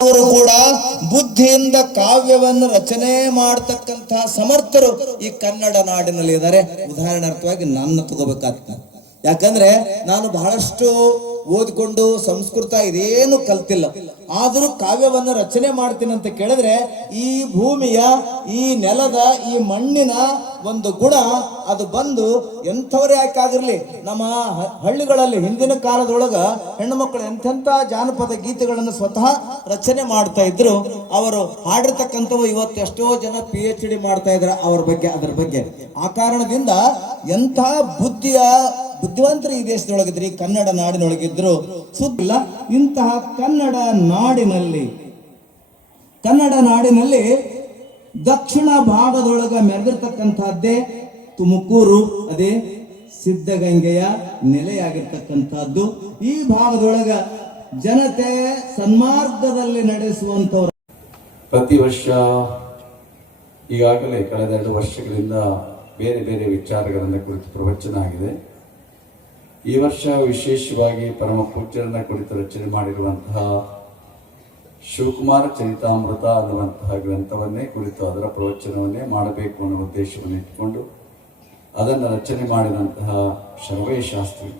ಅವರು ಕೂಡ ಬುದ್ಧಿಯಿಂದ ಕಾವ್ಯವನ್ನು ರಚನೆ ಮಾಡತಕ್ಕಂತಹ ಸಮರ್ಥರು ಈ ಕನ್ನಡ ನಾಡಿನಲ್ಲಿ ಇದ್ದಾರೆ. ಉದಾಹರಣಾರ್ಥವಾಗಿ ನನ್ನ ತಗೋಬೇಕಾಗ್ತದೆ. ಯಾಕಂದ್ರೆ ನಾನು ಬಹಳಷ್ಟು ಓದ್ಕೊಂಡು ಸಂಸ್ಕೃತ ಇದೇನು ಕಲ್ತಿಲ್ಲ. ಆದರೂ ಕಾವ್ಯವನ್ನು ರಚನೆ ಮಾಡ್ತೀನಿ ಅಂತ ಕೇಳಿದ್ರೆ ಈ ಭೂಮಿಯ, ಈ ನೆಲದ, ಈ ಮಣ್ಣಿನ ಒಂದು ಗುಣ ಅದು ಬಂದು ಎಂಥವರೇ ಯಾಕಾಗಿರ್ಲಿ ನಮ್ಮ ಹಳ್ಳಿಗಳಲ್ಲಿ ಹಿಂದಿನ ಕಾಲದೊಳಗ ಹೆಣ್ಣು ಮಕ್ಕಳು ಎಂಥೆಂಥ ಜಾನಪದ ಗೀತೆಗಳನ್ನು ಸ್ವತಃ ರಚನೆ ಮಾಡ್ತಾ ಇದ್ರು. ಅವರು ಹಾಡಿರ್ತಕ್ಕಂಥವು ಇವತ್ತು ಎಷ್ಟೋ ಜನ ಪಿ ಎಚ್ ಡಿ ಮಾಡ್ತಾ ಇದ್ದಾರೆ ಅವ್ರ ಬಗ್ಗೆ, ಅದರ ಬಗ್ಗೆ. ಆ ಕಾರಣದಿಂದ ಎಂಥ ಬುದ್ಧಿಯ ಬುದ್ಧಿವಂತರು ಈ ದೇಶದೊಳಗಿದ್ರಿ ಕನ್ನಡ ನಾಡಿನೊಳಗಿದ್ರು ಸುದ್ದಿಲ್ಲ ಇಂತಹ ಕನ್ನಡ ನಾಡಿನಲ್ಲಿ ಕನ್ನಡ ನಾಡಿನಲ್ಲಿ ದಕ್ಷಿಣ ಭಾಗದೊಳಗ ಮೆರೆದಿರ್ತಕ್ಕಂಥದ್ದೇ ತುಮಕೂರು, ಅದೇ ಸಿದ್ಧಗಂಗೆಯ ನೆಲೆಯಾಗಿರ್ತಕ್ಕಂಥದ್ದು. ಈ ಭಾಗದೊಳಗ ಜನತೆ ಸನ್ಮಾರ್ಗದಲ್ಲಿ ನಡೆಸುವಂತವ್ರ ಪ್ರತಿ ವರ್ಷ ಈಗಾಗಲೇ ಕಳೆದ ಎರಡು ವರ್ಷಗಳಿಂದ ಬೇರೆ ಬೇರೆ ವಿಚಾರಗಳನ್ನು ಕುರಿತು ಪ್ರವಚನ ಆಗಿದೆ. ಈ ವರ್ಷ ವಿಶೇಷವಾಗಿ ಪರಮ ಪೂಜ್ಯರನ್ನ ಕುರಿತು ರಚನೆ ಮಾಡಿರುವಂತಹ ಶಿವಕುಮಾರ ಚರಿತಾಮೃತ ಅನ್ನುವಂತಹ ಗ್ರಂಥವನ್ನೇ ಕುರಿತು ಅದರ ಪ್ರವಚನವನ್ನೇ ಮಾಡಬೇಕು ಅನ್ನೋ ಉದ್ದೇಶವನ್ನು ಇಟ್ಟುಕೊಂಡು ಅದನ್ನು ರಚನೆ ಮಾಡಿದಂತಹ ಶರವೇ ಶಾಸ್ತ್ರಿ.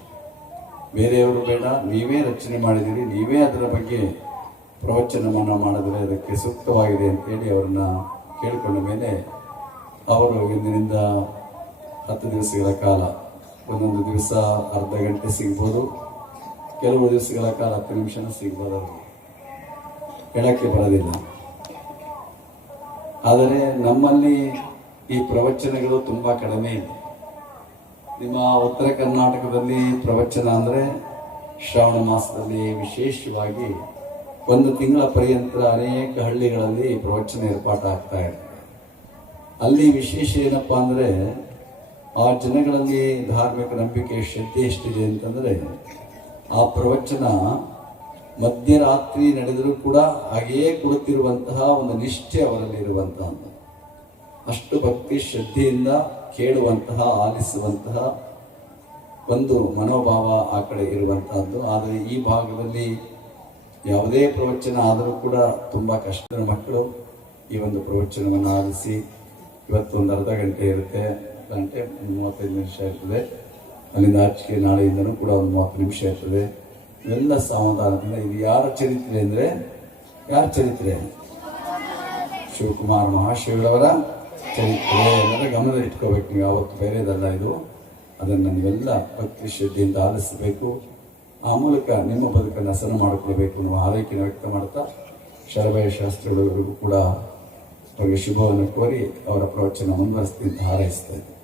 ಬೇರೆಯವರು ಬೇಡ, ನೀವೇ ರಚನೆ ಮಾಡಿದಿರಿ, ನೀವೇ ಅದರ ಬಗ್ಗೆ ಪ್ರವಚನವನ್ನು ಮಾಡಿದರೆ ಅದಕ್ಕೆ ಸೂಕ್ತವಾಗಿದೆ ಅಂತೇಳಿ ಅವರನ್ನ ಕೇಳಿಕೊಂಡ ಮೇಲೆ ಅವರು ಇಂದಿನಿಂದ ಹತ್ತು ದಿವಸಗಳ ಕಾಲ ಒಂದೊಂದು ದಿವಸ ಅರ್ಧ ಗಂಟೆ ಸಿಗ್ಬೋದು. ಕೆಲವು ದಿವಸಗಳ ಕಾಲ ಹತ್ತು ನಿಮಿಷನೂ ಸಿಗ್ಬೋದು ಅವ್ರಿಗೆ. ಹೇಳಕ್ಕೆ ಬರೋದಿಲ್ಲ. ಆದರೆ ನಮ್ಮಲ್ಲಿ ಈ ಪ್ರವಚನಗಳು ತುಂಬ ಕಡಿಮೆ ಇದೆ. ನಿಮ್ಮ ಉತ್ತರ ಕರ್ನಾಟಕದಲ್ಲಿ ಪ್ರವಚನ ಅಂದರೆ ಶ್ರಾವಣ ಮಾಸದಲ್ಲಿ ವಿಶೇಷವಾಗಿ ಒಂದು ತಿಂಗಳ ಪರ್ಯಂತ ಅನೇಕ ಹಳ್ಳಿಗಳಲ್ಲಿ ಪ್ರವಚನ ಏರ್ಪಾಟಾಗ್ತಾ ಇದೆ. ಅಲ್ಲಿ ವಿಶೇಷ ಏನಪ್ಪ ಅಂದರೆ ಆ ಜನಗಳಲ್ಲಿ ಧಾರ್ಮಿಕ ನಂಬಿಕೆ ಶ್ರದ್ಧೆ ಎಷ್ಟಿದೆ ಅಂತಂದರೆ, ಆ ಪ್ರವಚನ ಮಧ್ಯರಾತ್ರಿ ನಡೆದರೂ ಕೂಡ ಹಾಗೆಯೇ ಕೊಡುತ್ತಿರುವಂತಹ ಒಂದು ನಿಷ್ಠೆ ಅವರಲ್ಲಿ ಇರುವಂತಹದ್ದು ಅಷ್ಟು ಭಕ್ತಿ ಶ್ರದ್ಧೆಯಿಂದ ಕೇಳುವಂತಹ, ಆಲಿಸುವಂತಹ ಒಂದು ಮನೋಭಾವ ಆ ಕಡೆ ಇರುವಂತಹದ್ದು. ಆದರೆ ಈ ಭಾಗದಲ್ಲಿ ಯಾವುದೇ ಪ್ರವಚನ ಆದರೂ ಕೂಡ ತುಂಬ ಕಷ್ಟದ ಮಕ್ಕಳು ಈ ಒಂದು ಪ್ರವಚನವನ್ನು ಆಲಿಸಿ ಇವತ್ತು ಒಂದು ಅರ್ಧ ಗಂಟೆ ಇರುತ್ತೆ. ಗಂಟೆ ಒಂದು ಮೂವತ್ತೈದು ನಿಮಿಷ ಇರ್ತದೆ. ಅಲ್ಲಿಂದ ಆಚೆಗೆ ನಾಳೆಯಿಂದನೂ ಕೂಡ ಒಂದು ಮೂವತ್ತು ನಿಮಿಷ ಇರ್ತದೆ. ಇವೆಲ್ಲ ಸಮಾಧಾನದಿಂದ ಇದು ಯಾರ ಚರಿತ್ರೆ ಅಂದರೆ ಯಾರ ಚರಿತ್ರೆ? ಶಿವಕುಮಾರ್ ಮಹಾಶಿವರವರ ಚರಿತ್ರೆ ಅನ್ನೋದನ್ನ ಗಮನದಲ್ಲಿ ಇಟ್ಕೋಬೇಕು ನೀವು. ಯಾವತ್ತು ಬೇರೆದಲ್ಲ ಇದು. ಅದನ್ನು ನೀವೆಲ್ಲ ಭಕ್ತಿ ಶ್ರದ್ಧೆಯಿಂದ ಆಲಿಸಬೇಕು. ಆ ಮೂಲಕ ನಿಮ್ಮ ಬದುಕನ್ನು ಹಸನ ಮಾಡಿಕೊಳ್ಬೇಕು ಅನ್ನುವ ಆರೈಕೆಯನ್ನು ವ್ಯಕ್ತ ಮಾಡ್ತಾ ಶರಭಯ ಶಾಸ್ತ್ರಿಗಳವರಿಗೂ ಕೂಡ ಅವರಿಗೆ ಶುಭವನ್ನು ಕೋರಿ ಅವರ ಪ್ರವಚನ ಮುಂದುವರಿಸ್ತಿದ್ದ ಹಾರೈಸ್ತೇನೆ